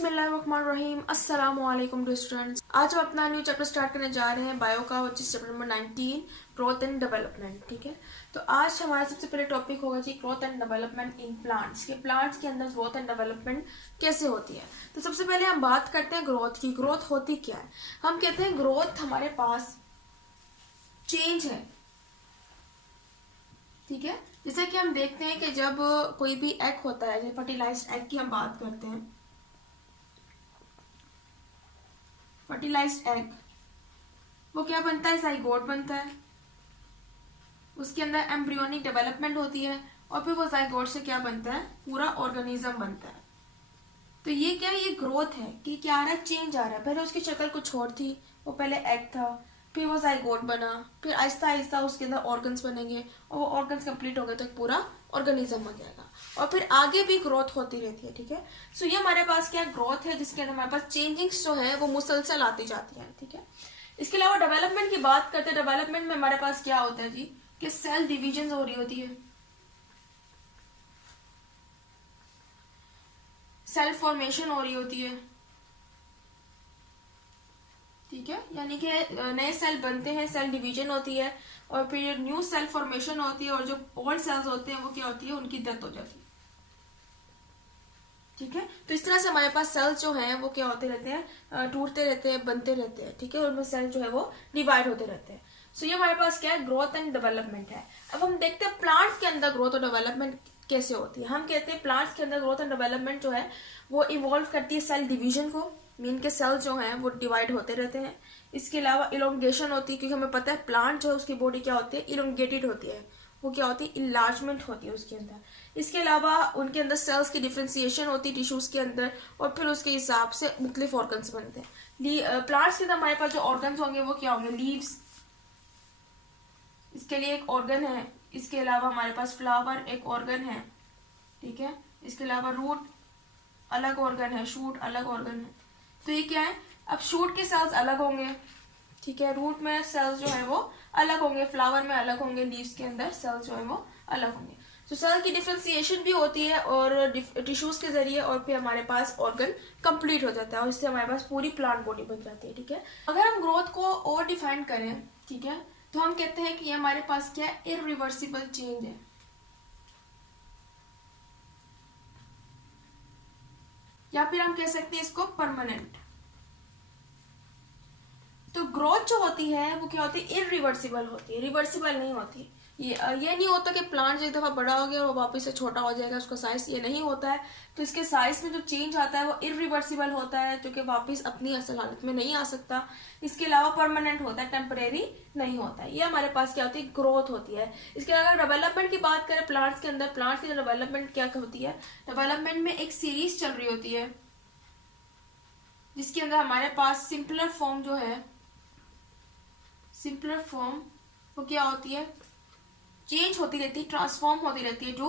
बिस्मिल्लाहिर्रहमानिर्रहीम अस्सलामुअलैकुम to students. आज हम अपना न्यू चैप्टर स्टार्ट करने जा रहे हैं बायो का, which is chapter number 19 growth and development. ठीक है, तो आज हमारा सबसे पहले टॉपिक होगा जी growth and development in plants के। प्लांट्स के अंदर ग्रोथ एंड डेवलपमेंट कैसे होती है। तो सबसे पहले हम बात करते हैं ग्रोथ की। ग्रोथ होती क्या है? हम कहते हैं ग्रोथ हमारे पास चेंज है। ठीक है, जैसे कि हम देखते हैं कि जब कोई भी एग होता है, जैसे फर्टिलाइज्ड एग की हम बात करते हैं, फर्टिलाइज्ड एग वो क्या बनता है? जाइगोट बनता है। उसके अंदर एम्ब्रियोनिक डेवलपमेंट होती है और फिर वो जाइगोट से क्या बनता है? पूरा ऑर्गेनिज्म बनता है। तो ये क्या है? ये ग्रोथ है कि क्या आ रहा है? चेंज आ रहा है। पहले उसकी शक्ल कुछ और थी, वो पहले एग था, फिर वो जाइगोट बना, फिर आहिस्ता आहिस्ता उसके अंदर ऑर्गन्स बनेंगे और वो ऑर्गन्स कंप्लीट हो गए तो एक पूरा ऑर्गेनिज्म बन जाएगा और फिर आगे भी ग्रोथ होती रहती है। ठीक है, सो ये हमारे पास क्या ग्रोथ है जिसके अंदर हमारे पास चेंजिंग्स जो है वो मुसलसल आती जाती है। ठीक है, इसके अलावा डेवलपमेंट की बात करते हैं। डेवलपमेंट में हमारे पास क्या होता है जी कि सेल डिविजन हो रही होती है, सेल फॉर्मेशन हो रही होती है। ठीक है, यानी कि नए सेल बनते हैं, सेल डिवीजन होती है और फिर न्यू सेल फॉर्मेशन होती है और जो ओल्ड सेल्स होते हैं वो क्या होती है? उनकी डेथ हो जाती है। ठीक है, तो इस तरह से हमारे पास सेल्स जो हैं वो क्या होते रहते हैं? टूटते रहते हैं, बनते रहते हैं। ठीक है, उनमें सेल जो है वो डिवाइड होते रहते हैं। सो ये हमारे पास क्या है? ग्रोथ एंड डेवलपमेंट है। अब हम देखते हैं प्लांट्स के अंदर ग्रोथ और डेवलपमेंट कैसे होती है। हम कहते हैं प्लांट्स के अंदर ग्रोथ एंड डेवलपमेंट जो है वो इवॉल्व करती है सेल डिवीजन को। मीन के सेल जो हैं वो डिवाइड होते रहते हैं। इसके अलावा इलोंगेशन होती है, क्योंकि हमें पता है प्लांट जो है उसकी बॉडी क्या होती है? इलोंगेटेड होती है। वो क्या होती है? इलार्जमेंट होती है उसके अंदर। इसके अलावा उनके अंदर सेल्स की डिफ्रेंसिएशन होती है टिश्यूज के अंदर और फिर उसके हिसाब से मुख्तलिफ ऑर्गन्स बनते हैं। प्लांट्स के अंदर हमारे पास जो ऑर्गन्स होंगे वो क्या होंगे? लीव्स, इसके लिए एक ऑर्गन है। इसके अलावा हमारे पास फ्लावर एक ऑर्गन है। ठीक है, इसके अलावा रूट अलग ऑर्गन है, शूट अलग ऑर्गन है। तो ये क्या है? अब शूट के सेल्स अलग होंगे। ठीक है, रूट में सेल्स जो है वो अलग होंगे, फ्लावर में अलग होंगे, लीव्स के अंदर सेल्स जो है वो अलग होंगे। तो सेल की डिफ्रेंसिएशन भी होती है और टिश्यूज के जरिए और फिर हमारे पास ऑर्गन कंप्लीट हो जाता है और इससे हमारे पास पूरी प्लांट बॉडी बन जाती है। ठीक है, अगर हम ग्रोथ को और डिफाइन करें, ठीक है, तो हम कहते हैं कि ये हमारे पास क्या है? इरिवर्सिबल चेंज है। या फिर हम कह सकते हैं इसको परमानेंट। तो ग्रोथ जो होती है वो क्या होती है? इरिवर्सिबल होती है, रिवर्सिबल नहीं होती। ये नहीं होता कि प्लांट एक दफा बड़ा हो गया वो वापस से छोटा हो जाएगा उसका साइज, ये नहीं होता है। तो इसके साइज में जो चेंज आता है वो इरिवर्सिबल होता है, जो कि वापस अपनी असल हालत में नहीं आ सकता। इसके अलावा परमानेंट होता है, टेम्परेरी नहीं होता है। ये हमारे पास क्या होती है? ग्रोथ होती है। इसके अलावा डेवलपमेंट की बात करें प्लांट्स के अंदर, प्लांट्स की डेवलपमेंट क्या होती है? डेवलपमेंट में एक सीरीज चल रही होती है जिसके अंदर हमारे पास सिंपलर फॉर्म जो है, सिंपलर फॉर्म वो क्या होती है? चेंज होती रहती है, ट्रांसफॉर्म होती रहती है टू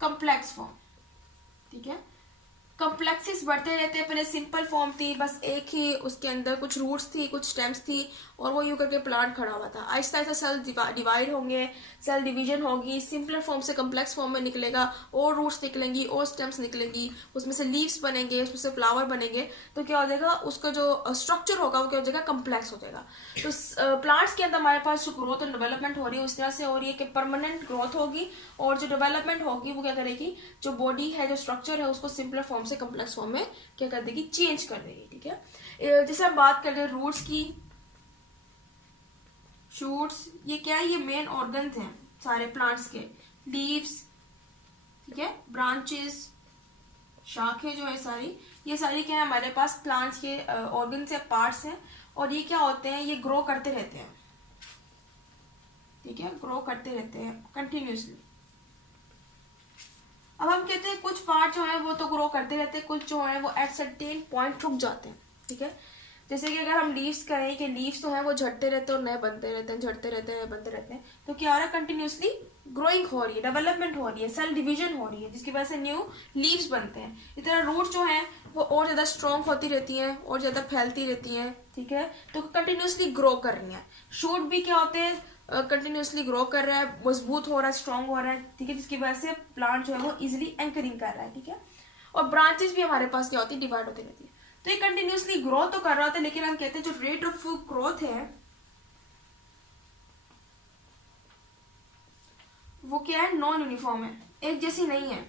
कॉम्प्लेक्स फॉर्म। ठीक है, कॉम्प्लेक्सेस बढ़ते रहते हैं। पहले सिंपल फॉर्म थी, बस एक ही उसके अंदर कुछ रूट्स थी, कुछ स्टेम्स थी और वो यूं करके प्लांट खड़ा हुआ था। आहिस्ता आहिस्ता सेल डिवाइड होंगे, सेल डिवीजन होगी, सिंपलर फॉर्म से कॉम्प्लेक्स फॉर्म में निकलेगा और रूट्स निकलेंगी और स्टेम्स निकलेंगी, उसमें से लीव्स बनेंगे, उसमें से फ्लावर बनेंगे। तो क्या हो जाएगा? उसका जो स्ट्रक्चर होगा वो क्या हो जाएगा? कॉम्प्लेक्स हो जाएगा। तो प्लांट्स के अंदर हमारे पास जो ग्रोथ और डेवलपमेंट हो रही है उस तरह से हो रही है कि परमानेंट ग्रोथ होगी और जो डेवलपमेंट होगी वो क्या करेगी? जो बॉडी है, जो स्ट्रक्चर है, उसको सिंपलर फॉर्म से कॉम्प्लेक्स फॉर्म में क्या कर देगी? चेंज कर देगी। ठीक है, जैसे हम बात कर रहे हैं रूट्स की, शूट्स, ये क्या है? ये मेन ऑर्गन्स हैं सारे प्लांट्स के। लीव्स, ठीक है, ब्रांचेस, शाखें जो है सारी, ये सारी क्या है? हमारे पास प्लांट्स के ऑर्गन्स या पार्ट्स हैं और ये क्या होते हैं? ये ग्रो करते रहते हैं। ठीक है, ग्रो करते रहते हैं कंटिन्यूसली। अब हम कहते हैं कुछ पार्ट जो है वो तो ग्रो करते रहते हैं, कुछ जो है वो एट सर्टेन पॉइंट रुक जाते हैं। ठीक है, जैसे कि अगर हम लीव्स करें कि लीव्स तो है वो झड़ते रहते हैं और नए बनते रहते हैं, झड़ते रहते हैं, बनते रहते हैं। तो क्या हो रहा है? कंटिन्यूसली ग्रोइंग हो रही है, डेवलपमेंट हो रही है, सेल डिवीजन हो रही है, जिसकी वजह से न्यू लीव्स बनते हैं। इस तरह रूट जो है वो और ज्यादा स्ट्रॉन्ग होती रहती हैं और ज्यादा फैलती रहती हैं। ठीक है, तो कंटिन्यूसली ग्रो कर रही है। शूट भी क्या होते हैं? कंटिन्यूसली ग्रो कर रहा है, मजबूत हो रहा है, स्ट्रॉन्ग हो रहा है। ठीक है, जिसकी वजह से प्लांट जो है वो इजिली एंकरिंग कर रहा है। ठीक है, और ब्रांचेस भी हमारे पास क्या होती है, डिवाइड होती रहती है। तो ये कंटिन्यूसली ग्रोथ तो कर रहा होता है, लेकिन हम कहते हैं जो रेट ऑफ ग्रोथ है वो क्या है, नॉन यूनिफॉर्म है, एक जैसी नहीं है।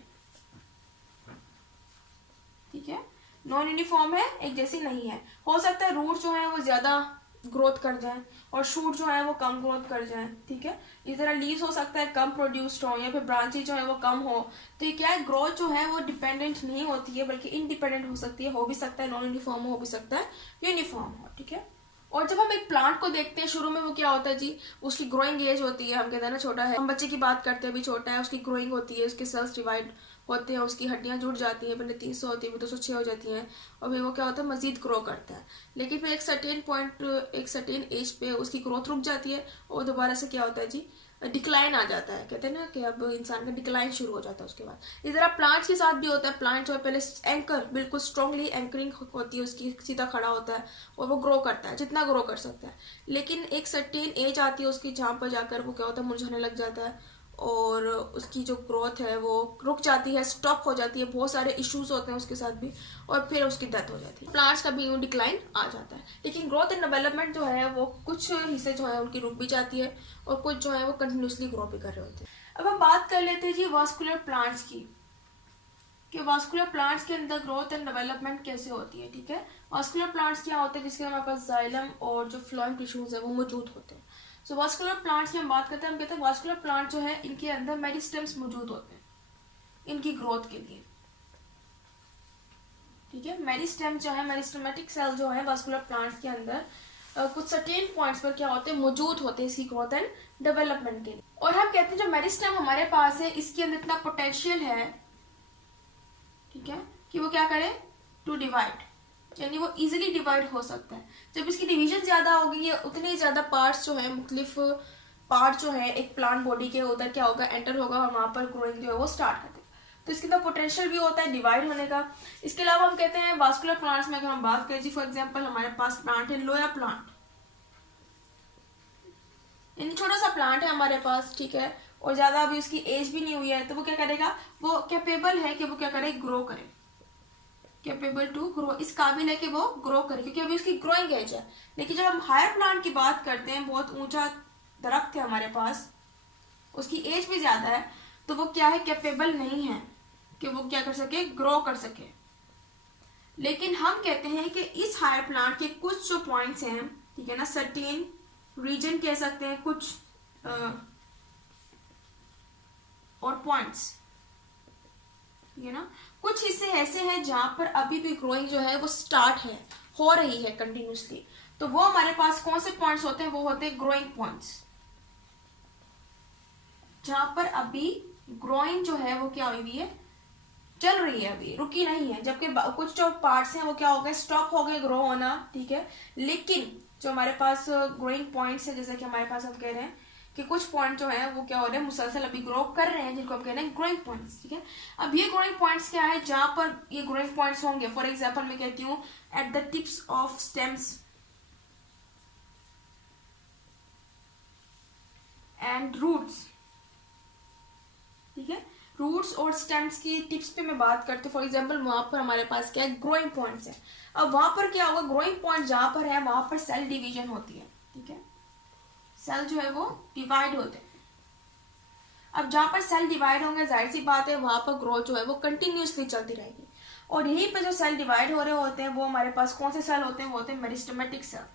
ठीक है, नॉन यूनिफॉर्म है, एक जैसी नहीं है। हो सकता है रूट जो है वो ज्यादा ग्रोथ कर जाए और शूट जो है वो कम ग्रोथ कर जाए। ठीक है, इस तरह लीव्स हो सकता है कम प्रोड्यूस्ड हो, या फिर ब्रांचेज जो है वो कम हो। तो ये क्या है, ग्रोथ जो है वो डिपेंडेंट नहीं होती है, बल्कि इंडिपेंडेंट हो सकती है। हो भी सकता है नॉन यूनिफॉर्म, हो भी सकता है यूनिफॉर्म हो। ठीक है, और जब हम एक प्लांट को देखते हैं शुरू में, वो क्या होता है जी, उसकी ग्रोइंग एज होती है। हम कहते हैं ना छोटा है, हम बच्चे की बात करते हैं, अभी छोटा है, उसकी ग्रोइंग होती है, उसके सेल्स डिवाइड होते हैं, उसकी हड्डियां जुड़ जाती हैं, पहले 300 होती है, 206 हो जाती हैं, और फिर वो क्या होता है, मजीद ग्रो करता है। लेकिन फिर एक सर्टेन पॉइंट, एक सर्टेन एज पे उसकी ग्रोथ रुक जाती है, और दोबारा से क्या होता है जी, डिक्लाइन आ जाता है। कहते हैं ना कि अब इंसान का डिक्लाइन शुरू हो जाता है उसके बाद। इस तरह प्लांट्स के साथ भी होता है। प्लांट जो है पहले एंकर, बिल्कुल स्ट्रांगली एंकरिंग होती है उसकी, सीधा खड़ा होता है और वो ग्रो करता है जितना ग्रो कर सकता है। लेकिन एक सर्टेन एज आती है उसकी, जहाँ पर जाकर वो क्या होता है, मुरझाने लग जाता है और उसकी जो ग्रोथ है वो रुक जाती है, स्टॉप हो जाती है। बहुत सारे इश्यूज होते हैं उसके साथ भी, और फिर उसकी डेथ हो जाती है। प्लांट्स का भी यूं डिक्लाइन आ जाता है। लेकिन ग्रोथ एंड डेवलपमेंट जो है वो कुछ हिस्से जो है उनकी रुक भी जाती है, और कुछ जो है वो कंटिन्यूसली ग्रो भी कर रहे होते हैं। अब हम बात कर लेते हैं जी वास्कुलर प्लांट्स की, कि वास्कुलर प्लांट्स के अंदर ग्रोथ एंड डेवलपमेंट कैसे होती है। ठीक है, वास्कुलर प्लांट्स क्या होते हैं, जिसके हमारे पास जाइलम और जो फ्लोएम टिश्यूज है वो मौजूद होते हैं। सो वास्कुलर प्लांट्स की हम बात करते हैं, हम कहते हैं वास्कुलर प्लांट जो है इनके अंदर मेरिस्टेम्स मौजूद होते हैं इनकी ग्रोथ के लिए। ठीक है, मेरिस्टेम जो है, मेरिस्टेमेटिक सेल जो है वास्कुलर प्लांट्स के अंदर कुछ सर्टेन पॉइंट्स पर क्या होते हैं, मौजूद होते हैं इसकी ग्रोथ एंड डेवलपमेंट के लिए। और हम कहते हैं जो मेरिस्टेम हमारे पास है, इसके अंदर इतना पोटेंशियल है, ठीक है, कि वो क्या करे, टू डिवाइड, यानी वो इजीली डिवाइड हो सकता है। जब इसकी डिवीजन ज्यादा होगी, ये उतने ज्यादा पार्ट्स जो है, मुख्तलिफ पार्ट जो है एक प्लांट बॉडी के उधर क्या होगा, एंटर होगा, और वहां पर ग्रोइंग जो है वो स्टार्ट कर देगा। तो इसके अंदर पोटेंशियल भी होता है डिवाइड होने का। इसके अलावा हम कहते हैं वास्कुलर प्लांट्स में अगर हम बात करें जी, फॉर एग्जाम्पल हमारे पास प्लांट है लोया प्लांट, इन छोटा सा प्लांट है हमारे पास, ठीक है, और ज्यादा अभी उसकी एज भी नहीं हुई है, तो वो क्या करेगा, वो कैपेबल है कि वो क्या करे, ग्रो करे, कैपेबल टू ग्रो, इस काबिल है कि वो ग्रो करे, क्योंकि अभी उसकी ग्रोइंग एज है। लेकिन जब हम हायर प्लांट की बात करते हैं, बहुत ऊंचा दरख्त है हमारे पास, उसकी एज भी ज्यादा है, तो वो क्या है, कैपेबल नहीं है कि वो क्या कर सके, ग्रो कर सके। लेकिन हम कहते हैं कि इस हायर प्लांट के कुछ जो पॉइंट्स हैं, ठीक है ना, सर्टेन रीजन कह सकते हैं, कुछ और पॉइंट्स, ये ना, कुछ हिस्से ऐसे हैं जहां पर अभी भी ग्रोइंग जो है वो स्टार्ट है, हो रही है कंटिन्यूसली। तो वो हमारे पास कौन से पॉइंट्स होते हैं, वो होते हैं ग्रोइंग पॉइंट्स, जहां पर अभी ग्रोइंग जो है वो क्या हुई है, चल रही है, अभी रुकी नहीं है। जबकि कुछ जो पार्ट्स हैं वो क्या हो गए, स्टॉप हो गए ग्रो होना। ठीक है, लेकिन जो हमारे पास ग्रोइंग पॉइंट्स है, जैसे कि हमारे पास हम कह रहे हैं कि कुछ पॉइंट जो है वो क्या हो रहे हैं, मुसलसल अभी ग्रो कर रहे हैं, जिनको हम कह रहे हैं ग्रोइंग पॉइंट्स। ठीक है, अब ये ग्रोइंग पॉइंट्स क्या है, जहां पर ये ग्रोइंग पॉइंट्स होंगे, फॉर एग्जाम्पल मैं कहती हूँ at the tips of stems and roots. ठीक है, रूट्स और स्टेम्स की टिप्स पे मैं बात करती हूँ, फॉर एग्जाम्पल वहां पर हमारे पास क्या है, ग्रोइंग पॉइंट्स है। अब वहां पर क्या होगा, ग्रोइंग पॉइंट जहां पर है वहां पर सेल डिवीजन होती है। ठीक है, सेल जो है वो डिवाइड होते हैं। अब जहां पर सेल डिवाइड होंगे, जाहिर सी बात है वहां पर ग्रोथ जो है वो कंटिन्यूसली चलती रहेगी। और यहीं पे जो सेल डिवाइड हो रहे होते हैं वो हमारे पास कौन से सेल होते हैं, वो होते हैं मेरिस्टेमेटिक सेल।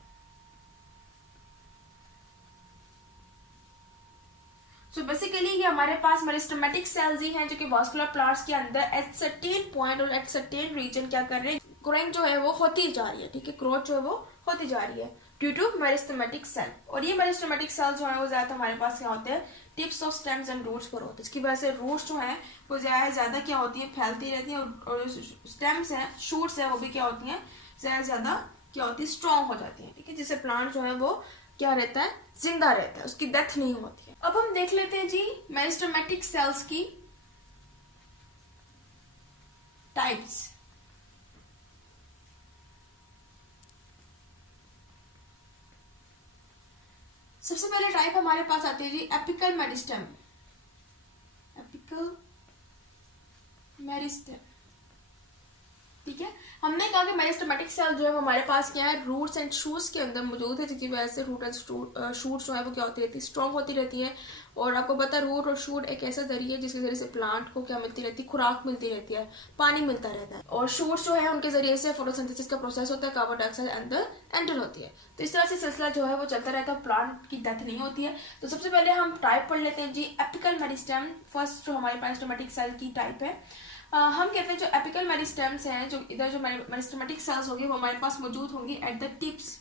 सो बेसिकली ये हमारे पास मेरिस्टेमेटिक सेल्स ही हैं, जो कि वास्कुलर प्लांट्स के अंदर एट सर्टेन पॉइंट और एट सर्टेन रीजन क्या कर रहे हैं, ग्रोइंग जो है वो होती जा रही है। ठीक है, ग्रोथ जो है वो होती जा रही है ड्यू टू मेरिस्टेमेटिक सेल। और ये मेरिस्टेमेटिक सेल जो है वो ज्यादा हमारे पास क्या होते हैं, tips of stems and roots पर होते हैं। इसकी वजह से रूट्स जो है वो ज्यादा क्या होती है, फैलती रहती है, और स्टेम्स हैं, शूट्स है, वो भी क्या होती है, ज्यादा क्या होती है, स्ट्रॉन्ग हो जाती है। ठीक है, जिससे प्लांट जो है वो क्या रहता है, जिंदा रहता है, उसकी डेथ नहीं होती है। अब हम देख लेते हैं जी मेरिस्टेमेटिक सेल्स की टाइप्स। सबसे पहले टाइप हमारे पास आती है जी एपिकल मेरिस्टेम। एपिकल मेरिस्टेम ठीक है। हमने कहा कि मेरिस्टेमेटिक सेल जो है वो हमारे पास क्या है, रूट्स एंड शूट्स के अंदर मौजूद है, जिसकी वजह से रूट एंड शूट्स जो है वो क्या होती रहती है, स्ट्रॉन्ग होती रहती है। और आपको पता है रूट और शूट एक ऐसा जरिए जिसके जरिए से प्लांट को क्या मिलती रहती है, खुराक मिलती रहती है, पानी मिलता रहता है। और शूट्स जो है उनके जरिए से फोटोसिंथेसिस का प्रोसेस होता है, कार्बन डाइऑक्साइड अंदर एंटर होती है। तो इस तरह से सिलसिला जो है वो चलता रहता है, प्लांट की डेथ नहीं होती है। तो सबसे पहले हम टाइप पढ़ लेते हैं जी, एपिकल मेरिस्टेम। फर्स्ट जो हमारे मेरिस्टेमेटिक सेल की टाइप है, हम कहते हैं जो एपिकल मेरिस्टेम्स हैं, जो इधर जो मेरिस्टेमेटिक सेल्स होंगे वो हमारे पास मौजूद होंगी at the tips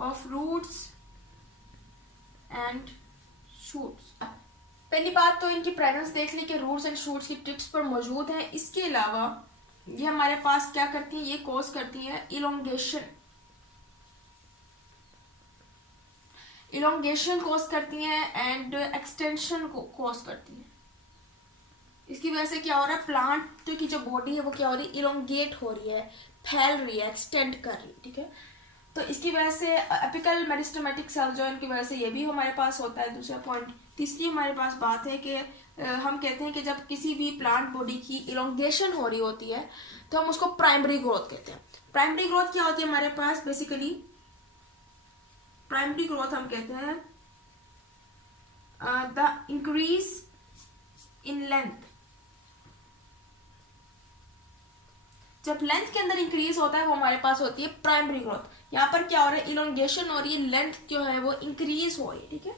of roots and shoots. पहली बात तो इनकी प्रेजेंस देख ली कि रूट्स एंड शूट्स की टिप्स पर मौजूद है। इसके अलावा ये हमारे पास क्या करती हैं, ये कॉज करती हैं इलोंगेशन कॉज करती हैं एंड एक्सटेंशन को कॉज करती हैं। इसकी वजह से क्या हो रहा है, प्लांट की जो बॉडी है वो क्या हो रही है, इलोंगेट हो रही है, फैल रही है, एक्सटेंड कर रही है। ठीक है, तो इसकी वजह से एपिकल मेरिस्टेमेटिक सेल जो है उनकी वजह से ये भी हमारे पास होता है। दूसरा पॉइंट, तीसरी हमारे पास बात है कि हम कहते हैं कि जब किसी भी प्लांट बॉडी की इलोंगेशन हो रही होती है तो हम उसको प्राइमरी ग्रोथ कहते हैं। प्राइमरी ग्रोथ क्या होती है हमारे पास, बेसिकली प्राइमरी ग्रोथ हम कहते हैं द इंक्रीज इन लेंथ। जब लेंथ के अंदर इंक्रीज होता है वो हमारे पास होती है प्राइमरी ग्रोथ। यहाँ पर क्या हो रहा है, इलोंगेशन हो रही है, लेंथ जो है वो इंक्रीज हो रही है। ठीक है,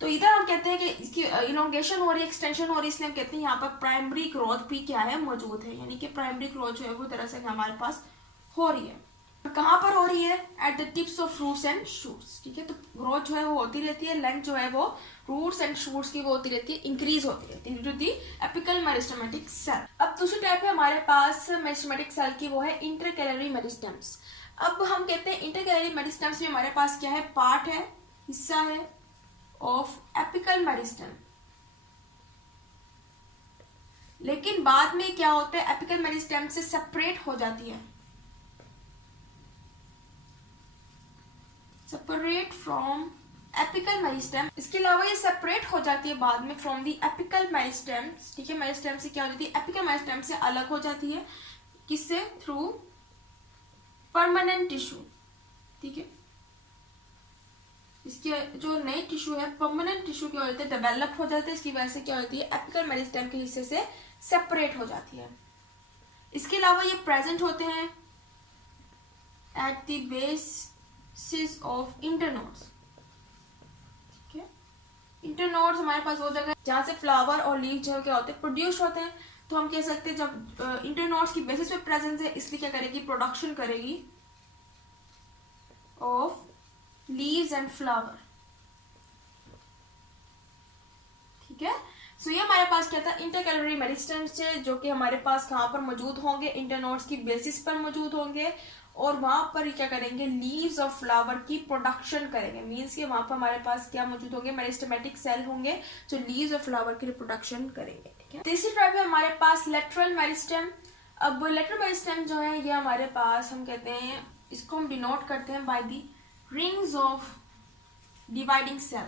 तो इधर हम कहते हैं कि इसकी इलोंगेशन हो रही है, एक्सटेंशन हो रही है, इसलिए हम कहते हैं यहाँ पर प्राइमरी ग्रोथ भी क्या है, मौजूद है। यानी कि प्राइमरी ग्रोथ जो है वो तरह से हमारे पास हो रही है। कहाँ पर हो रही है, at the tips of roots and shoots. ठीक है, तो ग्रोथ जो है वो होती रहती है, लेंथ जो है वो रूट्स एंड शूट्स की वो होती रहती है, इंक्रीज होती रहती है, due to the apical meristematic cell. अब दूसरी टाइप है हमारे पास मेरिस्टेमेटिक सेल की, वो है इंटरकैलरी मेरिस्टेम्स। अब हम कहते हैं इंटरकैलरी मेरिस्टेम्स में हमारे पास क्या है, पार्ट है, हिस्सा है ऑफ एपिकल मेरिस्टेम। लेकिन बाद में क्या होता है, एपिकल मेरिस्टेम से सेपरेट हो जाती है, सेपरेट फ्रॉम एपिकल मेरिस्टेम। इसके अलावा ये सेपरेट हो जाती है बाद में फ्रॉम दी एपिकल मेरिस्टेम। ठीक है, मेरिस्टेम से क्या हो जाती है, एपिकल मेरिस्टेम से अलग हो जाती है, किससे, थ्रू परमानेंट टिश्यू। ठीक है, इसके जो नए टिश्यू है, परमानेंट टिश्यू क्या होते हैं, डेवलप हो जाते हैं। इसकी वजह से क्या होती है, एपिकल मेरिस्टेम के हिस्से से सेपरेट हो जाती है। इसके अलावा ये प्रेजेंट होते हैं at the basis of internodes. ठीक है, इंटरनोड्स हमारे पास वो जगह जहां से फ्लावर और लीव जो क्या होते हैं, प्रोड्यूस होते हैं। तो हम कह सकते हैं जब इंटरनोड्स की बेसिस पे प्रेजेंस है, इसलिए क्या करेगी, प्रोडक्शन करेगी ऑफ लीव्स एंड फ्लावर। ठीक है, सो ये हमारे पास क्या था, इंटरकैलरी मेरिस्टेम्स है, जो कि हमारे पास कहां पर मौजूद होंगे, इंटरनोड्स की बेसिस पर मौजूद होंगे, और वहां पर क्या करेंगे, लीव्स और फ्लावर की प्रोडक्शन करेंगे। मींस कि वहां पर हमारे पास क्या मौजूद होंगे, मेरिस्टेमेटिक सेल होंगे जो लीव्स और फ्लावर की रिप्रोडक्शन करेंगे। ठीक है, तीसरी टाइप है हमारे पास लेटरल मेरिस्टेम। अब लेटरल मेरिस्टेम जो है ये हमारे पास, हम कहते हैं इसको हम डिनोट करते हैं by the rings of dividing cell,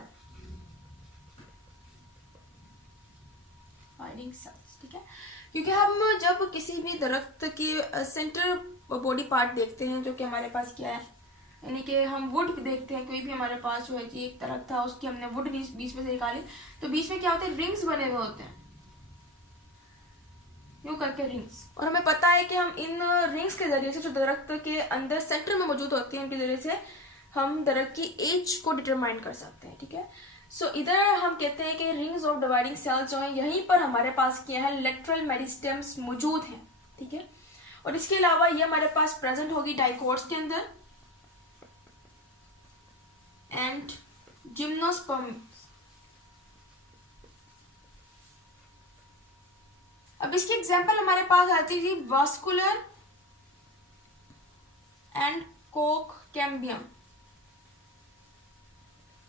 dividing cells. ठीक है, क्योंकि हम जब किसी भी दरख्त की सेंटर बॉडी पार्ट देखते हैं, जो कि हमारे पास क्या है, यानी कि हम वुड देखते हैं, कोई भी हमारे पास जो है कि एक दरख्त था, उसकी हमने वुड बीच में से निकाली, तो बीच में क्या होते हैं, रिंग्स बने हुए होते हैं, यूं करके रिंग्स। और हमें पता है कि हम इन रिंग्स के जरिए से, जो दरख्त के अंदर सेंटर में मौजूद होती है, उनके जरिए से हम दरख्त की एज को डिटरमाइन कर सकते हैं। ठीक है, सो इधर हम कहते हैं कि रिंग्स ऑफ डिवाइडिंग सेल्स जो है, यहीं पर हमारे पास क्या है, लेटरल मेरिस्टेम्स मौजूद हैं। ठीक है, और इसके अलावा ये हमारे पास प्रेजेंट होगी डाइकोट्स के अंदर एंड जिम्नोस्पर्म्स। अब इसकी एग्जांपल हमारे पास आती थी वास्कुलर एंड कोक कैम्बियम।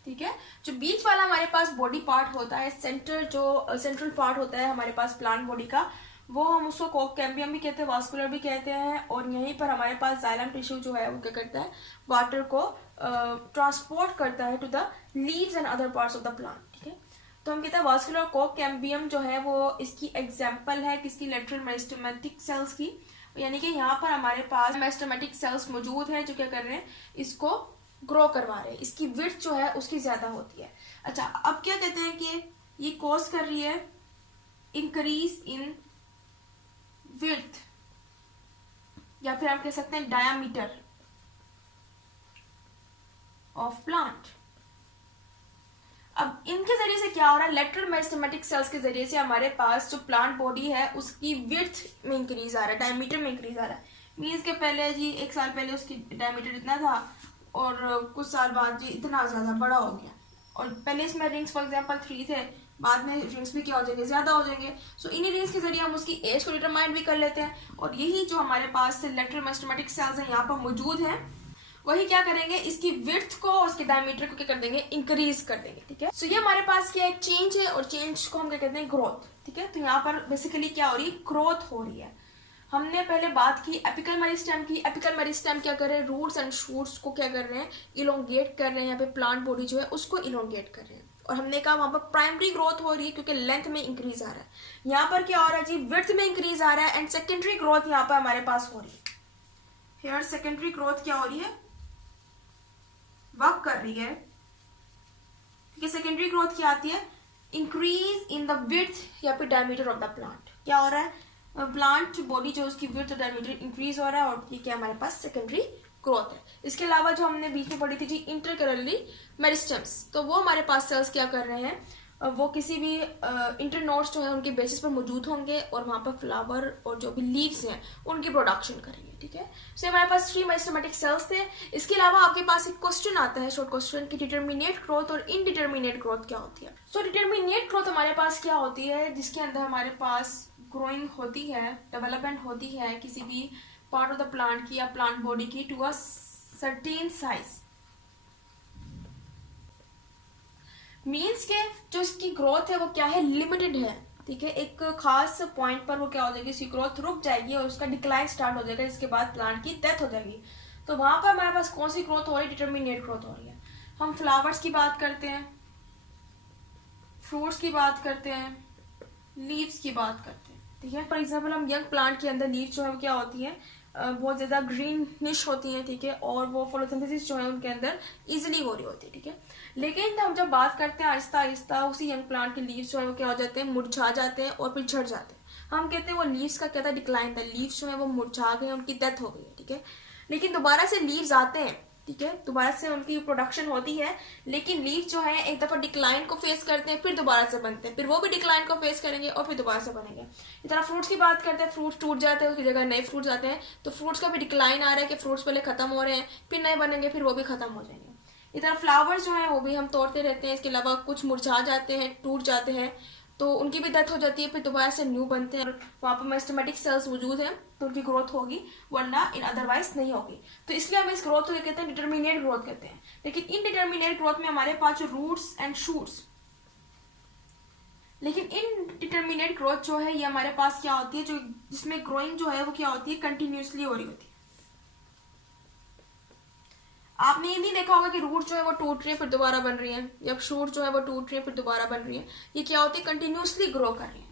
ठीक है, जो बीच वाला हमारे पास बॉडी पार्ट होता है, सेंट्रल पार्ट होता है हमारे पास प्लांट बॉडी का, वो हम उसको कोक कैम्बियम भी कहते हैं, वास्कुलर भी कहते हैं। और यहीं पर हमारे पास जाइलम टिश्यू जो है वो क्या करता है, वाटर को ट्रांसपोर्ट करता है to the leaves and other parts of the plant. ठीक है, तो हम कहते हैं वास्कुलर कोकैम्बियम जो है वो इसकी एग्जाम्पल है किसकी, लेटरल मेरिस्टेमेटिक सेल्स की। यानी कि यहाँ पर हमारे पास मेरिस्टेमेटिक सेल्स मौजूद हैं जो क्या कर रहे हैं, इसको ग्रो करवा रहे हैं, इसकी विड्थ जो है उसकी ज्यादा होती है। अच्छा, अब क्या कहते हैं कि ये कॉज कर रही है इंक्रीज इन विड्थ, या फिर आप कह सकते हैं डायामीटर ऑफ प्लांट। अब इनके जरिए से क्या हो रहा है, लेटरल मेरिस्टेमेटिक सेल्स के जरिए से हमारे पास जो प्लांट बॉडी है उसकी विड्थ में इंक्रीज आ रहा है, डायमीटर में इंक्रीज आ रहा है। मीन्स के पहले जी 1 साल पहले उसकी डायमीटर इतना था और कुछ साल बाद जी इतना ज्यादा बड़ा हो गया, और पहले इसमें रिंग्स फॉर एग्जांपल 3 थे, बाद में रिंग्स भी क्या हो जाएंगे, ज्यादा हो जाएंगे। सो इन्हीं रिंग्स के जरिए हम उसकी एज को डिटरमाइन भी कर लेते हैं, और यही जो हमारे पास लेटरल मेरिस्टेमेटिक सेल्स हैं यहाँ पर मौजूद हैं, वही क्या करेंगे, इसकी विड्थ को और इसके डायमीटर को क्या कर देंगे, इंक्रीज कर देंगे। ठीक है, सो ये हमारे पास क्या एक चेंज है, और चेंज को हम क्या कहते हैं, ग्रोथ। ठीक है, तो यहाँ पर बेसिकली क्या हो रही है, ग्रोथ हो रही है। हमने पहले बात की एपिकल मेरिस्टेम की। एपिकल मेरिस्टेम क्या कर रहे हैं, रूट्स एंड शूट्स को क्या कर रहे हैं, इलोंगेट कर रहे हैं, यहाँ पे प्लांट बॉडी जो है उसको इलोंगेट कर रहे हैं। और हमने कहा वहां पर प्राइमरी ग्रोथ हो रही है क्योंकि लेंथ में इंक्रीज आ रहा है। यहाँ पर क्या हो रहा है जी, विड्थ में इंक्रीज आ रहा है, एंड सेकेंडरी ग्रोथ यहाँ पर हमारे पास हो रही है। हेयर सेकेंडरी ग्रोथ क्या हो रही है, वर्क कर रही है, क्योंकि सेकेंडरी ग्रोथ क्या आती है, इंक्रीज इन द विड्थ या फिर डायमीटर ऑफ द प्लांट। क्या हो रहा है, प्लांट बॉडी जो उसकी विड्थ और डायमीटर इंक्रीज हो रहा है, और ये क्या हमारे पास सेकेंडरी ग्रोथ है। इसके अलावा जो हमने बीच में पढ़ी थी जी इंटरकैलरी मेरिस्टेम्स, तो वो हमारे पास सेल्स क्या कर रहे हैं, वो किसी भी इंटरनोड्स जो है उनके बेसिस पर मौजूद होंगे, और वहां पर फ्लावर और जो भी लीव्स हैं उनकी प्रोडक्शन करेंगे। ठीक है, सो हमारे पास 3 मेरिस्टेमेटिक सेल्स थे। इसके अलावा आपके पास एक क्वेश्चन आता है, शॉर्ट क्वेश्चन, कि डिटरमिनेट ग्रोथ और इनडिटरमिनेट ग्रोथ क्या होती है। सो डिटरमिनेट ग्रोथ हमारे पास क्या होती है, जिसके अंदर हमारे पास ग्रोइंग होती है, डेवलपमेंट होती है किसी भी पार्ट ऑफ द प्लांट की या प्लांट बॉडी की to a certain size. Means के जो इसकी ग्रोथ है वो क्या है, लिमिटेड है। ठीक है, एक खास पॉइंट पर वो क्या हो जाएगी, इसकी ग्रोथ रुक जाएगी और उसका डिक्लाइन स्टार्ट हो जाएगा, जिसके बाद प्लांट की डेथ हो जाएगी। तो वहां पर हमारे पास कौन सी ग्रोथ हो रही है, डिटरमिनेट ग्रोथ हो रही है। हम फ्लावर्स की बात करते हैं, फ्रूट्स की बात करते हैं, लीव्स की बात करते हैं। ठीक है, फॉर एग्जाम्पल हम यंग प्लांट के अंदर लीव्स जो है वो क्या होती है, बहुत ज्यादा ग्रीनिश होती है। ठीक है, और वो फोटोसिंथेसिस जो है उनके अंदर इजिली हो रही होती है। ठीक है, लेकिन हम जब बात करते हैं आहिस्ता आहिस्ता उसी यंग प्लांट के लीव्स जो है वो क्या हो जाते हैं, मुरझा जाते हैं और फिर झड़ जाते हैं। हम कहते हैं वो लीव्स का क्या था, डिक्लाइन था, लीव्स जो है वो मुरझा गए, उनकी डेथ हो गई है। ठीक है, लेकिन दोबारा से लीव्स आते हैं। ठीक है, दोबारा से उनकी प्रोडक्शन होती है, लेकिन लीव जो है एक दफा डिक्लाइन को फेस करते हैं, फिर दोबारा से बनते हैं, फिर वो भी डिक्लाइन को फेस करेंगे और फिर दोबारा से बनेंगे। इस तरह फ्रूट्स की बात करते हैं, फ्रूट्स टूट जाते हैं, उसकी जगह नए फ्रूट्स आते हैं, तो फ्रूट्स का भी डिक्लाइन आ रहा है कि फ्रूट्स पहले खत्म हो रहे हैं, फिर नए बनेंगे, फिर वो भी खत्म हो जाएंगे। इस तरह फ्लावर्स जो है वो भी हम तोड़ते रहते हैं, इसके अलावा कुछ मुरझा जाते हैं, टूट जाते हैं, तो उनकी भी डेथ हो जाती है, फिर दोबारा से न्यू बनते हैं। वहां पर मेरिस्टेमेटिक सेल्स मौजूद हैं तो उनकी ग्रोथ होगी, वरना इन अदरवाइज नहीं होगी। तो इसलिए हम इस ग्रोथ को कहते हैं डिटरमिनेट ग्रोथ कहते हैं। लेकिन इनडिटरमिनेट ग्रोथ में हमारे पास जो रूट्स एंड शूट्स, लेकिन इनडिटरमिनेट ग्रोथ जो है ये हमारे पास क्या होती है, जो जिसमें ग्रोइंग जो है वो क्या होती है, कंटिन्यूसली हो रही होती है। आपने ये नहीं देखा होगा कि रूट जो है वो टूट रही है फिर दोबारा बन रही है, या शूट जो है वो टूट रही है फिर दोबारा बन रही है। ये क्या होती है, कंटिन्यूसली ग्रो कर रही है।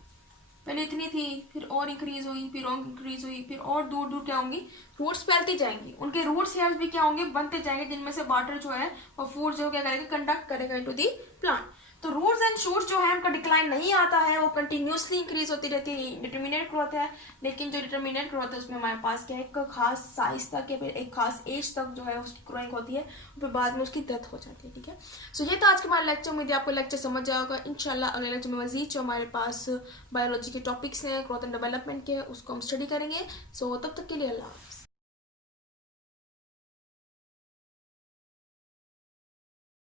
पहले इतनी थी, फिर और इंक्रीज हुई, फिर और इंक्रीज हुई, फिर और दूर दूर क्या होंगी, रूट्स फैलती जाएंगी, उनके रूट्स हेयर्स भी क्या होंगे, बनते जाएंगे, जिनमें से वाटर जो है वो फूड जो क्या करेगा, कंडक्ट करेगा इनटू दी प्लांट। तो रूट्स एंड शूट्स जो है उनका डिक्लाइन नहीं आता है, वो कंटिन्यूसली इंक्रीज होती रहती है, डिटरमिनेट ग्रोथ है। लेकिन जो डिटरमिनेट ग्रोथ है उसमें हमारे पास क्या है, एक खास साइज तक या फिर एक खास एज तक जो है उसकी ग्रोइंग होती है, फिर बाद में उसकी डेथ हो जाती है। ठीक है, सो ये था आज का हमारा लेक्चर। उम्मीद है आपको लेक्चर समझ जाएगा। इंशाल्लाह अगले लेक्चर में मजीद जो हमारे पास बायोलॉजी के टॉपिक्स हैं, ग्रोथ एंड डेवलपमेंट के, उसको हम स्टडी करेंगे। सो तब तक के लिए अल्लाह।